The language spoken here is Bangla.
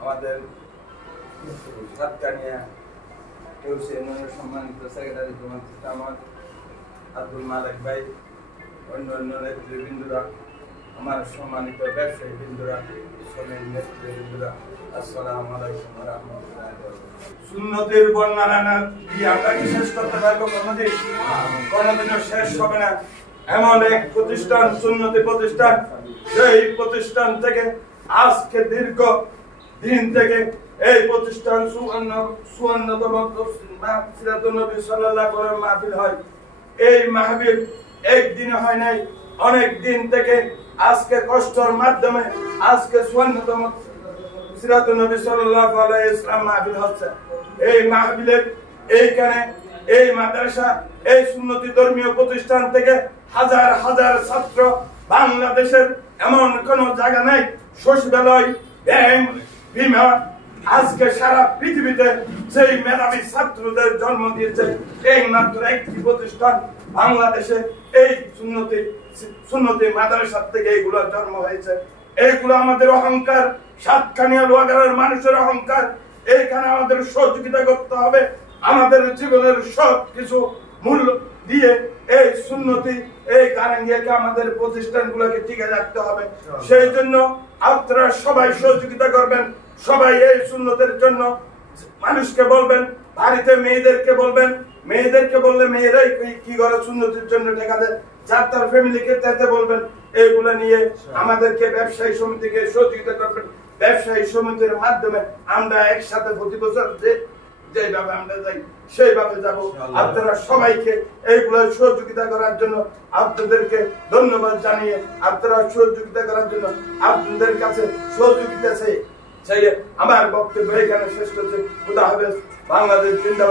আমাদের সাতকানিয়া ইউনিয়নের সম্মানিত সেক্রেটারি আমার আব্দুল মালিক ভাই, অন্য নেতৃবৃন্দরা, আমার সম্মানিত ব্যবসায়ী বৃন্দরা, শ্রমিক নেতৃবৃন্দরা, আসসালামু আলাইকুম ওয়া রাহমাতুল্লাহি ওয়া বারাকাতুহু। সুন্নতের বর্ণনা দিয়ে আমরা কি শেষ করতে পারবো? কোনদিনও শেষ হবে না। এমন এক প্রতিষ্ঠান, সুন্নতি প্রতিষ্ঠান, সেই প্রতিষ্ঠান থেকে আজকে দীর্ঘ দিন থেকে এই প্রতিষ্ঠান সুবর্ণতম সিরাতুন নবী সাল্লাল্লাহু আলাইহি ওয়াসাল্লাম মাহফিল হয়। এই মাহফিল একদিনে হয় নাই, অনেক দিন থেকে আজকে কষ্টের মাধ্যমে আজকে সুবর্ণতম সিরাতুন নবী সাল্লাল্লাহু আলাইহি ওয়াসাল্লাম মাহফিল হচ্ছে। এই মাহফিলের এইখানে এই মাদ্রাসা, এই সুন্নতি ধর্মীয় প্রতিষ্ঠান থেকে হাজার হাজার ছাত্র, বাংলাদেশের এমন কোন জায়গা নাই সচিবালয়, ব্যাংক, বিমা, আজকে সারা পৃথিবীতে সেই মেধাবী ছাত্রদের জন্ম দিয়েছে এই মাত্র একটি প্রতিষ্ঠান বাংলাদেশে। এই সুন্নতি মাদ্রাসা থেকে এইগুলো জন্ম হয়েছে। এইগুলো আমাদের অহংকার, সাতকানিয়া লোহাগাড়ার মানুষের অহংকার। এইখানে আমাদের সহযোগিতা করতে হবে, আমাদের জীবনের সব কিছু মূল্য দিয়ে এই সুন্নতি, এই কারাঙ্গিয়াকে, আমাদের প্রতিষ্ঠানগুলোকে টিকে রাখতে হবে। সেই জন্য আপনারা সবাই সহযোগিতা করবেন, সবাই এই সুন্নতের জন্য মানুষকে বলবেন, বাড়িতে মেয়েদেরকে বলবেন, মেয়েদেরকে বললে মেয়েরাই কি করে সুন্নতির জন্য টেকা দেয়, যার তার ফ্যামিলিকে তাতে বলবেন। এইগুলো নিয়ে আমাদেরকে ব্যবসায়ী সমিতিকে সহযোগিতা করবেন। ব্যবসায়ী সমিতির মাধ্যমে আমরা একসাথে প্রতি বছর যেভাবে আমরা যাই সেইভাবে যাব। আপনারা সবাইকে এইগুলো সহযোগিতা করার জন্য আপনাদেরকে ধন্যবাদ জানিয়ে, আপনারা সহযোগিতা করার জন্য আপনাদের কাছে সহযোগিতা চাই আমার বক্তব্য এখানে শেষ করছে। খুদা হাফেজ। বাংলাদেশ জিন্দাবাদ।